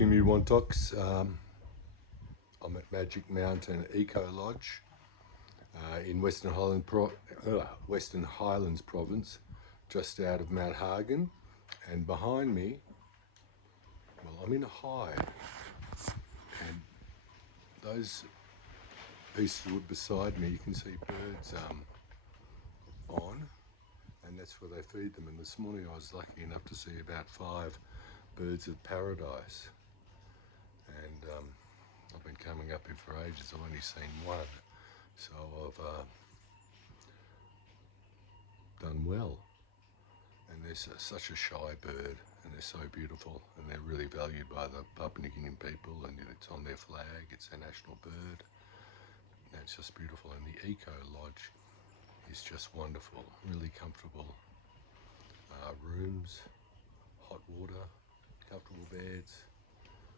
Lukim, Wantoks. I'm at Magic Mountain Eco Lodge in Western Highlands Province, just out of Mount Hagen. And behind me, well, I'm in a hive, and those pieces of wood beside me, you can see birds on, and that's where they feed them. And this morning I was lucky enough to see about 5 birds of paradise, and I've been coming up here for ages. I've only seen one, so I've done well. And they're such a shy bird, and they're so beautiful, and they're really valued by the Papua New Guinean people, and it's on their flag. It's their national bird, and it's just beautiful. And the Eco Lodge is just wonderful, really comfortable rooms, hot water, comfortable beds,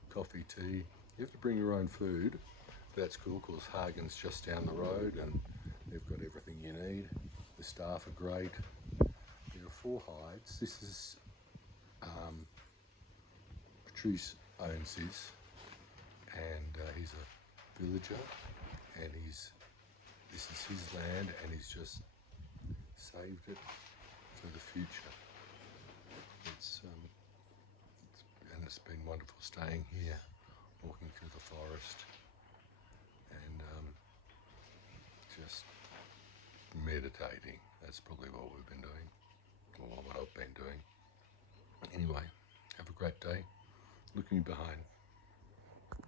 coffee, tea. You have to bring your own food. That's cool, because Hagen's just down the road and they've got everything you need. The staff are great. There are 4 hides. This is Patrice owns this, and he's a villager, and this is his land, and he's just saved it for the future. It's been wonderful staying here, walking through the forest, and just meditating. That's probably what we've been doing, or what I've been doing. Anyway, have a great day. Look me behind.